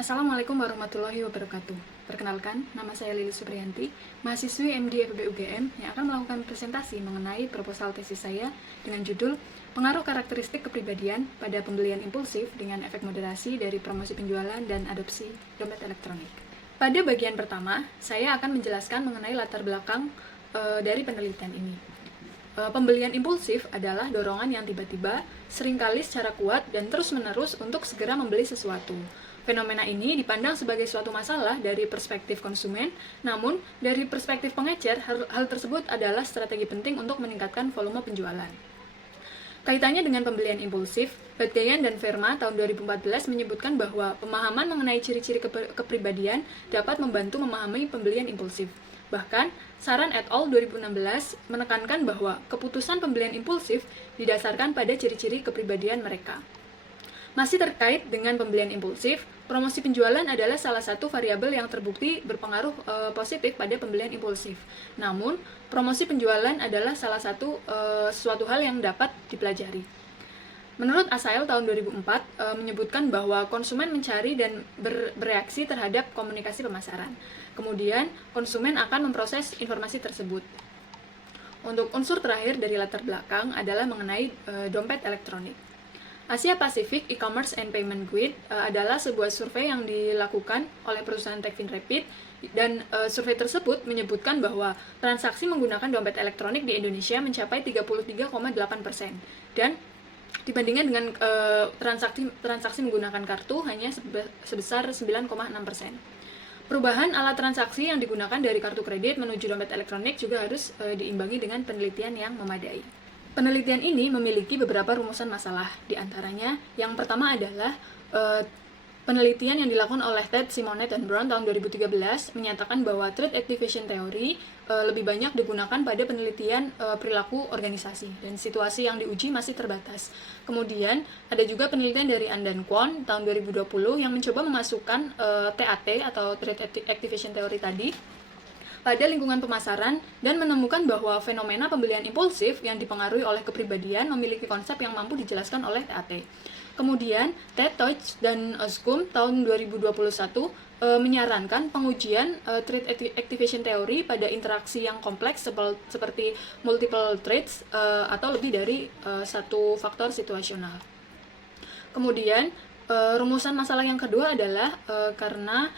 Assalamualaikum warahmatullahi wabarakatuh. Perkenalkan, nama saya Lili Supriyanti, mahasiswi MD FEB UGM yang akan melakukan presentasi mengenai proposal tesis saya dengan judul Pengaruh Karakteristik Kepribadian pada Pembelian Impulsif dengan Efek Moderasi dari Promosi Penjualan dan Adopsi Dompet Elektronik. Pada bagian pertama, saya akan menjelaskan mengenai latar belakang dari penelitian ini. Pembelian impulsif adalah dorongan yang tiba-tiba, seringkali secara kuat, dan terus-menerus untuk segera membeli sesuatu. Fenomena ini dipandang sebagai suatu masalah dari perspektif konsumen, namun dari perspektif pengecer, hal tersebut adalah strategi penting untuk meningkatkan volume penjualan. Kaitannya dengan pembelian impulsif, Badgayan dan Verma tahun 2014 menyebutkan bahwa pemahaman mengenai ciri-ciri kepribadian dapat membantu memahami pembelian impulsif. Bahkan, Saran et al. 2016 menekankan bahwa keputusan pembelian impulsif didasarkan pada ciri-ciri kepribadian mereka. Masih terkait dengan pembelian impulsif, promosi penjualan adalah salah satu variabel yang terbukti berpengaruh positif pada pembelian impulsif. Namun, promosi penjualan adalah salah satu suatu hal yang dapat dipelajari. Menurut Asael tahun 2004 menyebutkan bahwa konsumen mencari dan bereaksi terhadap komunikasi pemasaran. Kemudian, konsumen akan memproses informasi tersebut. Untuk unsur terakhir dari latar belakang adalah mengenai dompet elektronik. Asia Pacific E-Commerce and Payment Guide adalah sebuah survei yang dilakukan oleh perusahaan Techfin Rapid, dan survei tersebut menyebutkan bahwa transaksi menggunakan dompet elektronik di Indonesia mencapai 33,8%, dan dibandingkan dengan transaksi menggunakan kartu hanya sebesar 9,6%. Perubahan alat transaksi yang digunakan dari kartu kredit menuju dompet elektronik juga harus diimbangi dengan penelitian yang memadai. Penelitian ini memiliki beberapa rumusan masalah, di antaranya yang pertama adalah penelitian yang dilakukan oleh Ted, Simonet, dan Brown tahun 2013 menyatakan bahwa Trait Activation Theory lebih banyak digunakan pada penelitian perilaku organisasi, dan situasi yang diuji masih terbatas. Kemudian ada juga penelitian dari An dan Kwon tahun 2020 yang mencoba memasukkan TAT atau Trait Activation Theory tadi pada lingkungan pemasaran dan menemukan bahwa fenomena pembelian impulsif yang dipengaruhi oleh kepribadian memiliki konsep yang mampu dijelaskan oleh TAT. Kemudian, Ted, Deutsch, dan Scum tahun 2021 menyarankan pengujian Trait Activation Theory pada interaksi yang kompleks seperti multiple traits atau lebih dari satu faktor situasional. Kemudian, rumusan masalah yang kedua adalah karena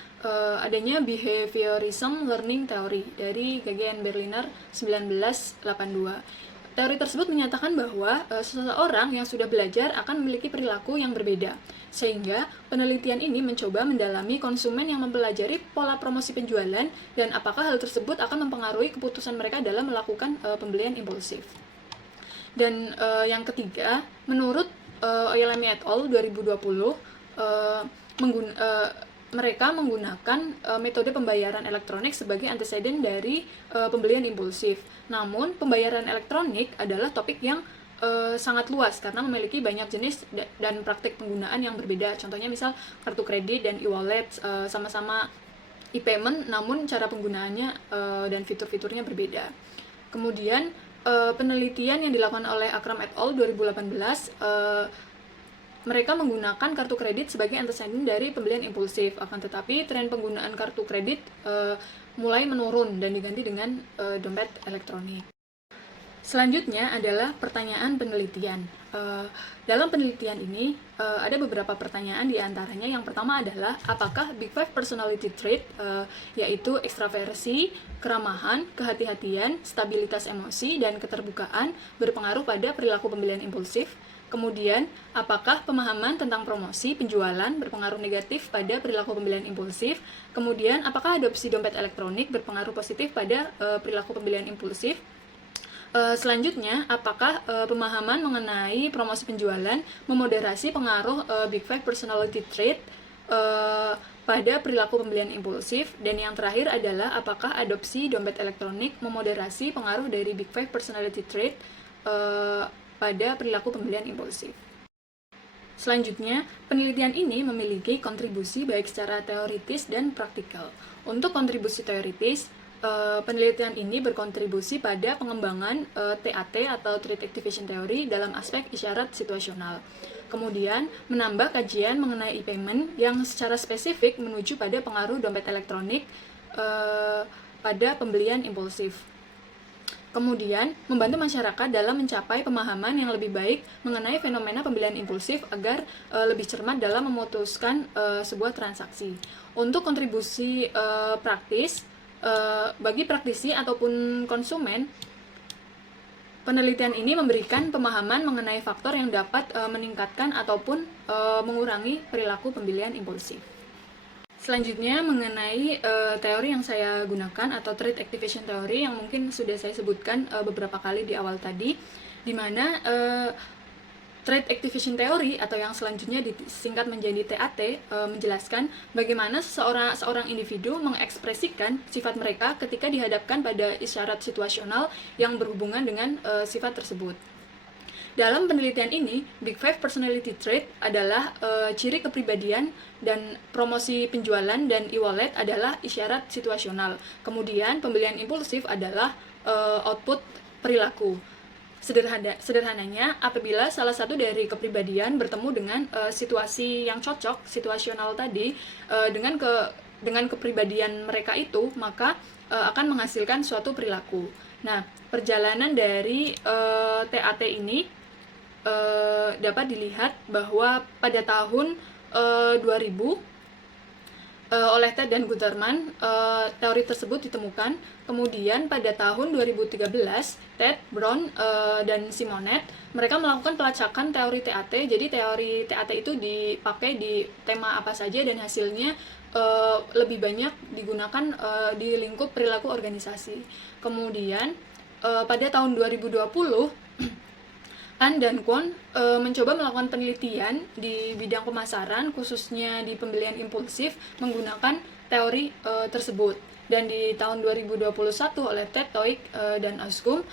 adanya behaviorism learning theory dari Gage and Berliner 1982. Teori tersebut menyatakan bahwa seseorang yang sudah belajar akan memiliki perilaku yang berbeda, sehingga penelitian ini mencoba mendalami konsumen yang mempelajari pola promosi penjualan dan apakah hal tersebut akan mempengaruhi keputusan mereka dalam melakukan pembelian impulsif. Dan yang ketiga, menurut Oyelami et al. 2020, mereka menggunakan metode pembayaran elektronik sebagai anteseden dari pembelian impulsif. Namun, pembayaran elektronik adalah topik yang sangat luas karena memiliki banyak jenis dan praktik penggunaan yang berbeda. Contohnya misal kartu kredit dan e-wallet sama-sama e-payment, namun cara penggunaannya dan fitur-fiturnya berbeda. Kemudian, penelitian yang dilakukan oleh Akram et al. 2018 mereka menggunakan kartu kredit sebagai anteseden dari pembelian impulsif, akan tetapi tren penggunaan kartu kredit mulai menurun dan diganti dengan dompet elektronik. Selanjutnya adalah pertanyaan penelitian. Dalam penelitian ini ada beberapa pertanyaan, di antaranya yang pertama adalah apakah Big Five Personality Trait yaitu ekstraversi, keramahan, kehati-hatian, stabilitas emosi, dan keterbukaan berpengaruh pada perilaku pembelian impulsif. Kemudian, apakah pemahaman tentang promosi penjualan berpengaruh negatif pada perilaku pembelian impulsif? Kemudian, apakah adopsi dompet elektronik berpengaruh positif pada perilaku pembelian impulsif? Selanjutnya, apakah pemahaman mengenai promosi penjualan memoderasi pengaruh Big Five Personality Trait pada perilaku pembelian impulsif? Dan yang terakhir adalah apakah adopsi dompet elektronik memoderasi pengaruh dari Big Five Personality Trait pada perilaku pembelian impulsif. Selanjutnya, penelitian ini memiliki kontribusi baik secara teoritis dan praktikal. Untuk kontribusi teoritis, Penelitian ini berkontribusi pada pengembangan TAT atau Trade Activation Theory dalam aspek isyarat situasional. Kemudian menambah kajian mengenai e-payment yang secara spesifik menuju pada pengaruh dompet elektronik pada pembelian impulsif. Kemudian, membantu masyarakat dalam mencapai pemahaman yang lebih baik mengenai fenomena pembelian impulsif agar lebih cermat dalam memutuskan sebuah transaksi. Untuk kontribusi praktis, bagi praktisi ataupun konsumen, penelitian ini memberikan pemahaman mengenai faktor yang dapat meningkatkan ataupun mengurangi perilaku pembelian impulsif. Selanjutnya mengenai teori yang saya gunakan atau Trade Activation Theory yang mungkin sudah saya sebutkan beberapa kali di awal tadi, di mana Trade Activation Theory atau yang selanjutnya disingkat menjadi TAT menjelaskan bagaimana seorang individu mengekspresikan sifat mereka ketika dihadapkan pada isyarat situasional yang berhubungan dengan sifat tersebut. Dalam penelitian ini, Big Five Personality Trait adalah ciri kepribadian dan promosi penjualan dan e-wallet adalah isyarat situasional. Kemudian pembelian impulsif adalah output perilaku. Sederhananya, apabila salah satu dari kepribadian bertemu dengan situasi yang cocok, situasional tadi, dengan kepribadian mereka itu, maka akan menghasilkan suatu perilaku. Nah, perjalanan dari TAT ini dapat dilihat bahwa pada tahun 2000 oleh Ted dan Guterman teori tersebut ditemukan. Kemudian pada tahun 2013 Ted, Brown, dan Simonet mereka melakukan pelacakan teori TAT. Jadi teori TAT itu dipakai di tema apa saja dan hasilnya lebih banyak digunakan di lingkup perilaku organisasi. Kemudian pada tahun 2020 An dan Kwon mencoba melakukan penelitian di bidang pemasaran, khususnya di pembelian impulsif, menggunakan teori tersebut. Dan di tahun 2021 oleh Ted, Toik, dan Asgum,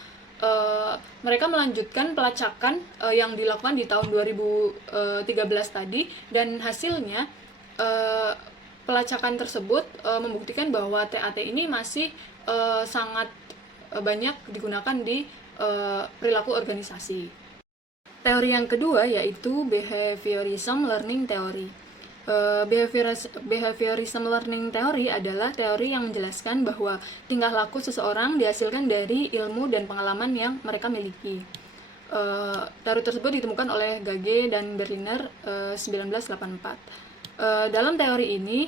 mereka melanjutkan pelacakan yang dilakukan di tahun 2013 tadi, dan hasilnya pelacakan tersebut membuktikan bahwa TAT ini masih sangat banyak digunakan di perilaku organisasi. Teori yang kedua yaitu Behaviorism Learning Theory. Behaviorism Learning Theory adalah teori yang menjelaskan bahwa tingkah laku seseorang dihasilkan dari ilmu dan pengalaman yang mereka miliki. Teori tersebut ditemukan oleh Gage dan Berliner 1984. Dalam teori ini,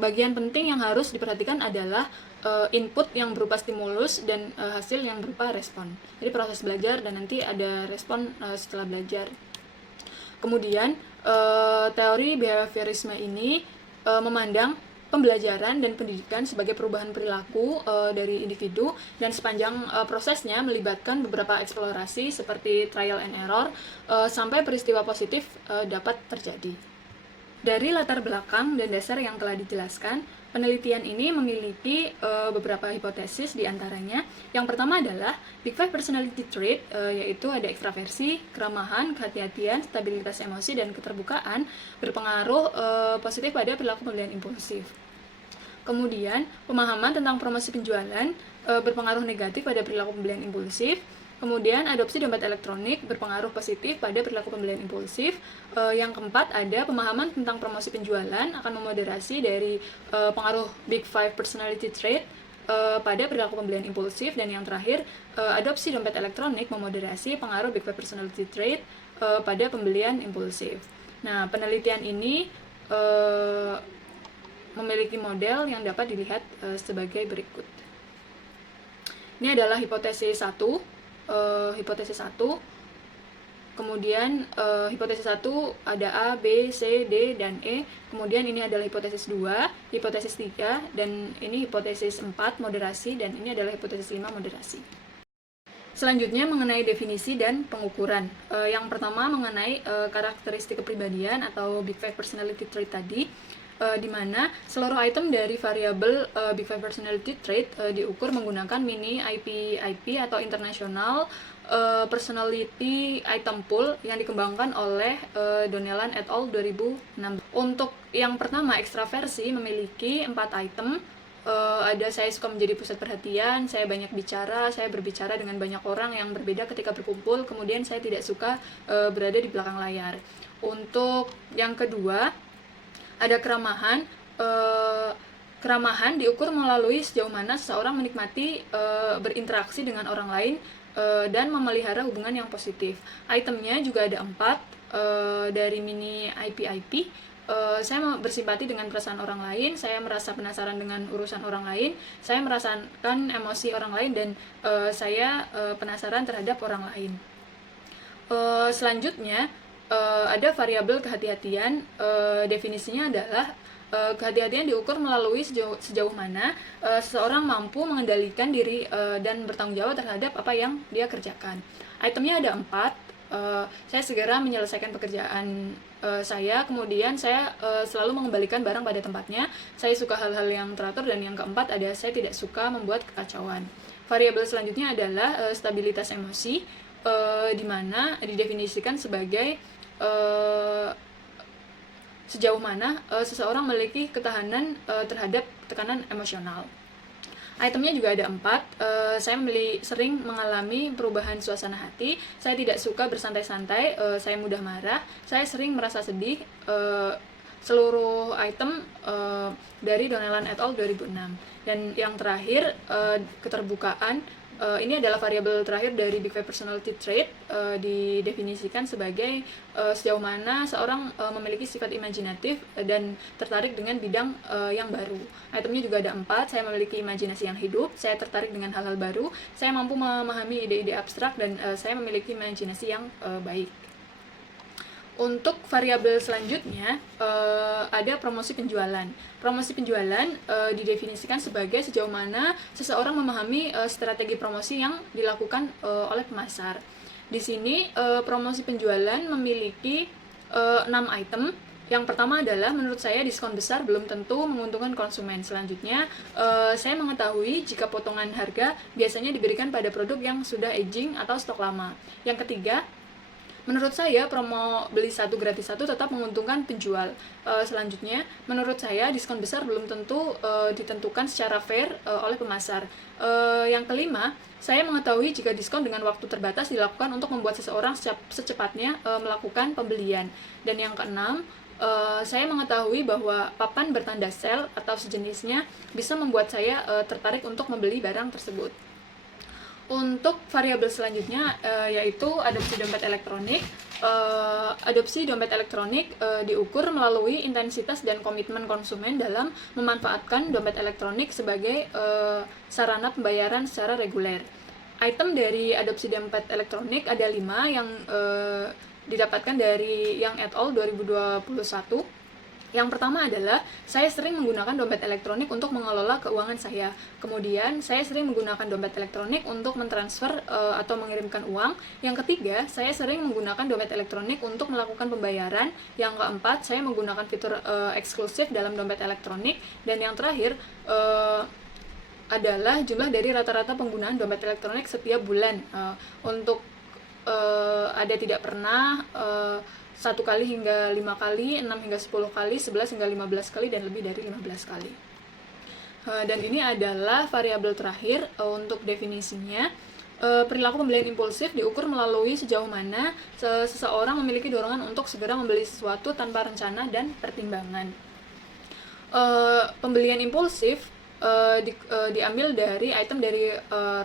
bagian penting yang harus diperhatikan adalah input yang berupa stimulus dan hasil yang berupa respon. Jadi proses belajar dan nanti ada respon setelah belajar. Kemudian teori behaviorisme ini memandang pembelajaran dan pendidikan sebagai perubahan perilaku dari individu, dan sepanjang prosesnya melibatkan beberapa eksplorasi seperti trial and error sampai peristiwa positif dapat terjadi. Dari latar belakang dan dasar yang telah dijelaskan, penelitian ini memiliki beberapa hipotesis diantaranya. Yang pertama adalah Big Five Personality Trait, yaitu ada ekstraversi, keramahan, kehati-hatian, stabilitas emosi, dan keterbukaan berpengaruh positif pada perilaku pembelian impulsif. Kemudian, pemahaman tentang promosi penjualan berpengaruh negatif pada perilaku pembelian impulsif. Kemudian, adopsi dompet elektronik berpengaruh positif pada perilaku pembelian impulsif. Yang keempat, ada pemahaman tentang promosi penjualan akan memoderasi dari pengaruh Big Five Personality Trait pada perilaku pembelian impulsif. Dan yang terakhir, adopsi dompet elektronik memoderasi pengaruh Big Five Personality Trait pada pembelian impulsif. Nah, penelitian ini memiliki model yang dapat dilihat sebagai berikut. Ini adalah hipotesis 1. Kemudian hipotesis 1 ada A, B, C, D, dan E. Kemudian ini adalah hipotesis 2, hipotesis 3, dan ini hipotesis 4, moderasi, dan ini adalah hipotesis 5, moderasi. Selanjutnya mengenai definisi dan pengukuran. Yang pertama mengenai karakteristik kepribadian atau Big Five Personality Trait tadi, di mana seluruh item dari variabel Big Five Personality Trait diukur menggunakan mini IP atau International Personality Item Pool yang dikembangkan oleh Donnellan et al. 2006. Untuk yang pertama, ekstraversi memiliki 4 item, ada saya suka menjadi pusat perhatian, saya banyak bicara, saya berbicara dengan banyak orang yang berbeda ketika berkumpul, kemudian saya tidak suka berada di belakang layar. Untuk yang kedua, ada keramahan. Keramahan diukur melalui sejauh mana seseorang menikmati berinteraksi dengan orang lain dan memelihara hubungan yang positif. Itemnya juga ada 4 dari mini IP. Saya bersimpati dengan perasaan orang lain, saya merasa penasaran dengan urusan orang lain, saya merasakan emosi orang lain, dan saya penasaran terhadap orang lain. Selanjutnya ada variabel kehati-hatian. Definisinya adalah kehati-hatian diukur melalui sejauh mana seseorang mampu mengendalikan diri dan bertanggung jawab terhadap apa yang dia kerjakan. Itemnya ada 4. Saya segera menyelesaikan pekerjaan saya, kemudian saya selalu mengembalikan barang pada tempatnya. Saya suka hal-hal yang teratur, dan yang keempat ada saya tidak suka membuat kekacauan. Variabel selanjutnya adalah stabilitas emosi, di mana didefinisikan sebagai sejauh mana seseorang memiliki ketahanan terhadap tekanan emosional. Itemnya juga ada 4. Saya sering mengalami perubahan suasana hati. Saya tidak suka bersantai-santai. Saya mudah marah. Saya sering merasa sedih. Seluruh item dari Donnellan et al. 2006. Dan yang terakhir, keterbukaan. Ini adalah variabel terakhir dari Big Five Personality Trait. Didefinisikan sebagai sejauh mana seorang memiliki sifat imajinatif dan tertarik dengan bidang yang baru. Itemnya juga ada 4. Saya memiliki imajinasi yang hidup, saya tertarik dengan hal-hal baru, saya mampu memahami ide-ide abstrak, dan saya memiliki imajinasi yang baik. Untuk variabel selanjutnya ada promosi penjualan. Promosi penjualan didefinisikan sebagai sejauh mana seseorang memahami strategi promosi yang dilakukan oleh pemasar. Di sini promosi penjualan memiliki 6 item. Yang pertama adalah menurut saya diskon besar belum tentu menguntungkan konsumen. Selanjutnya, saya mengetahui jika potongan harga biasanya diberikan pada produk yang sudah aging atau stok lama. Yang ketiga, menurut saya promo beli 1 gratis 1 tetap menguntungkan penjual. Selanjutnya, menurut saya diskon besar belum tentu ditentukan secara fair oleh pemasar. Yang kelima, saya mengetahui jika diskon dengan waktu terbatas dilakukan untuk membuat seseorang secepatnya melakukan pembelian. Dan yang keenam, saya mengetahui bahwa papan bertanda sale atau sejenisnya bisa membuat saya tertarik untuk membeli barang tersebut. Untuk variabel selanjutnya yaitu adopsi dompet elektronik. Adopsi dompet elektronik diukur melalui intensitas dan komitmen konsumen dalam memanfaatkan dompet elektronik sebagai sarana pembayaran secara reguler. Item dari adopsi dompet elektronik ada 5 yang didapatkan dari Yang et al. 2021. Yang pertama adalah, saya sering menggunakan dompet elektronik untuk mengelola keuangan saya. Kemudian, saya sering menggunakan dompet elektronik untuk mentransfer atau mengirimkan uang. Yang ketiga, saya sering menggunakan dompet elektronik untuk melakukan pembayaran. Yang keempat, saya menggunakan fitur eksklusif dalam dompet elektronik. Dan yang terakhir, adalah jumlah dari rata-rata penggunaan dompet elektronik setiap bulan. Untuk ada tidak pernah, 1 kali hingga 5 kali, 6 hingga 10 kali, 11 hingga 15 kali, dan lebih dari 15 kali. Dan ini adalah variabel terakhir untuk definisinya. Perilaku pembelian impulsif diukur melalui sejauh mana seseorang memiliki dorongan untuk segera membeli sesuatu tanpa rencana dan pertimbangan. Pembelian impulsif diambil dari item dari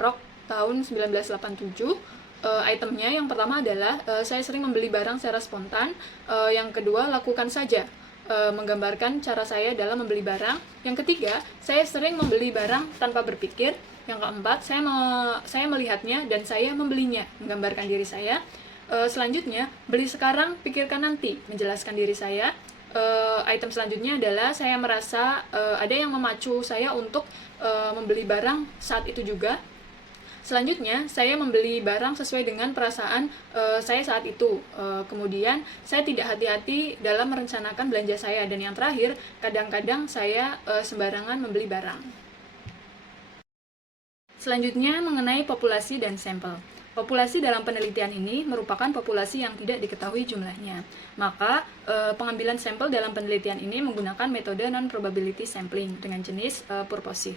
Rock tahun 1987. Itemnya yang pertama adalah saya sering membeli barang secara spontan. Yang kedua, lakukan saja, menggambarkan cara saya dalam membeli barang. Yang ketiga, saya sering membeli barang tanpa berpikir. Yang keempat, saya melihatnya dan saya membelinya, menggambarkan diri saya. Selanjutnya, beli sekarang, pikirkan nanti, menjelaskan diri saya. Item selanjutnya adalah saya merasa ada yang memacu saya untuk membeli barang saat itu juga. Selanjutnya, saya membeli barang sesuai dengan perasaan saya saat itu. Kemudian, saya tidak hati-hati dalam merencanakan belanja saya. Dan yang terakhir, kadang-kadang saya sembarangan membeli barang. Selanjutnya, mengenai populasi dan sampel. Populasi dalam penelitian ini merupakan populasi yang tidak diketahui jumlahnya. Maka, pengambilan sampel dalam penelitian ini menggunakan metode non-probability sampling dengan jenis purposive.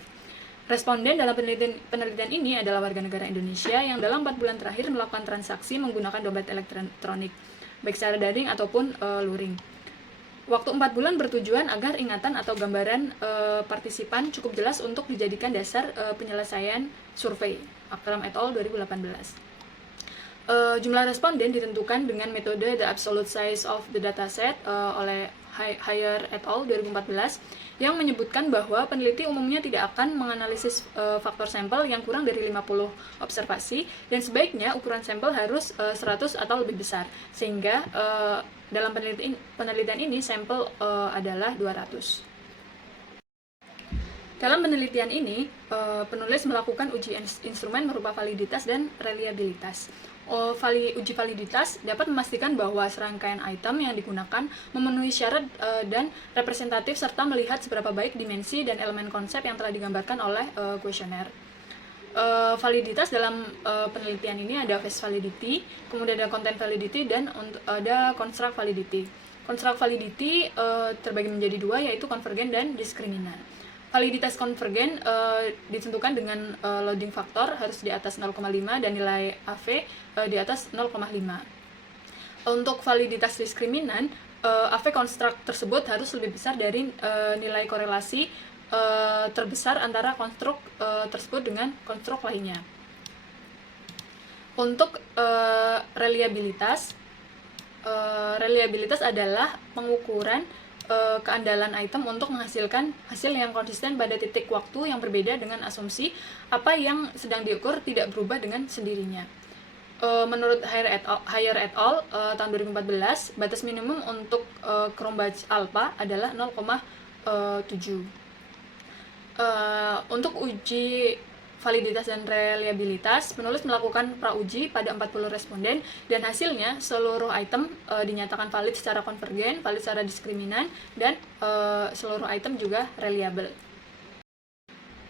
Responden dalam penelitian ini adalah warga negara Indonesia yang dalam 4 bulan terakhir melakukan transaksi menggunakan dompet elektronik, baik secara daring ataupun luring. Waktu 4 bulan bertujuan agar ingatan atau gambaran partisipan cukup jelas untuk dijadikan dasar penyelesaian survei. Akram et al. 2018. Jumlah responden ditentukan dengan metode the absolute size of the dataset oleh Hayer et al. 2014 yang menyebutkan bahwa peneliti umumnya tidak akan menganalisis faktor sampel yang kurang dari 50 observasi dan sebaiknya ukuran sampel harus 100 atau lebih besar, sehingga dalam penelitian ini sampel adalah 200. Dalam penelitian ini, penulis melakukan uji instrumen berupa validitas dan reliabilitas. Uji validitas dapat memastikan bahwa serangkaian item yang digunakan memenuhi syarat dan representatif serta melihat seberapa baik dimensi dan elemen konsep yang telah digambarkan oleh kuesioner. Validitas dalam penelitian ini ada face validity, kemudian ada content validity, dan ada construct validity. Construct validity terbagi menjadi dua, yaitu konvergen dan diskriminan. Validitas konvergen ditentukan dengan loading faktor harus di atas 0,5 dan nilai AV di atas 0,5. Untuk validitas diskriminan, AV konstruk tersebut harus lebih besar dari nilai korelasi terbesar antara konstruk tersebut dengan konstruk lainnya. Untuk reliabilitas adalah pengukuran keandalan item untuk menghasilkan hasil yang konsisten pada titik waktu yang berbeda dengan asumsi apa yang sedang diukur tidak berubah dengan sendirinya. Menurut Hayer et al. Tahun 2014, batas minimum untuk Cronbach alpha adalah 0,7. Untuk uji validitas dan reliabilitas, penulis melakukan pra-uji pada 40 responden dan hasilnya seluruh item dinyatakan valid secara konvergen, valid secara diskriminan, dan seluruh item juga reliable.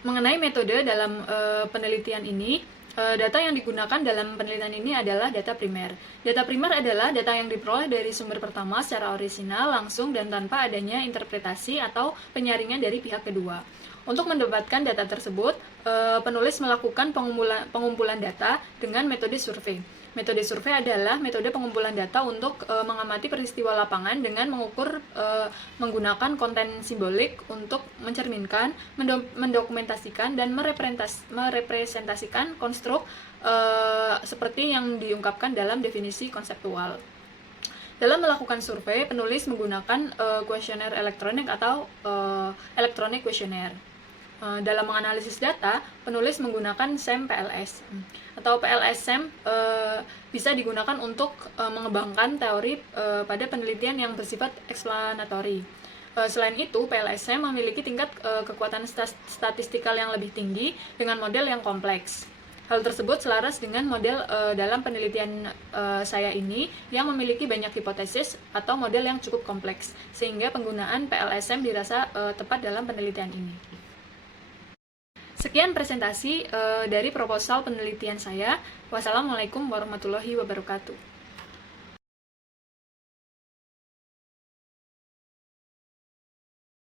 Mengenai metode dalam penelitian ini, data yang digunakan dalam penelitian ini adalah data primer. Data primer adalah data yang diperoleh dari sumber pertama secara orisinal, langsung, dan tanpa adanya interpretasi atau penyaringan dari pihak kedua. Untuk mendapatkan data tersebut, penulis melakukan pengumpulan data dengan metode survei. Metode survei adalah metode pengumpulan data untuk mengamati peristiwa lapangan dengan menggunakan konten simbolik untuk mencerminkan, mendokumentasikan, dan merepresentasikan konstruk seperti yang diungkapkan dalam definisi konseptual. Dalam melakukan survei, penulis menggunakan kuesioner elektronik atau electronic questionnaire. Dalam menganalisis data, penulis menggunakan SAM PLS atau PLS SAM bisa digunakan untuk mengembangkan teori pada penelitian yang bersifat explanatory. Selain itu, PLS SAM memiliki tingkat kekuatan statistikal yang lebih tinggi dengan model yang kompleks. Hal tersebut selaras dengan model dalam penelitian saya ini yang memiliki banyak hipotesis atau model yang cukup kompleks, sehingga penggunaan PLSM dirasa tepat dalam penelitian ini. Sekian presentasi dari proposal penelitian saya. Wassalamualaikum warahmatullahi wabarakatuh.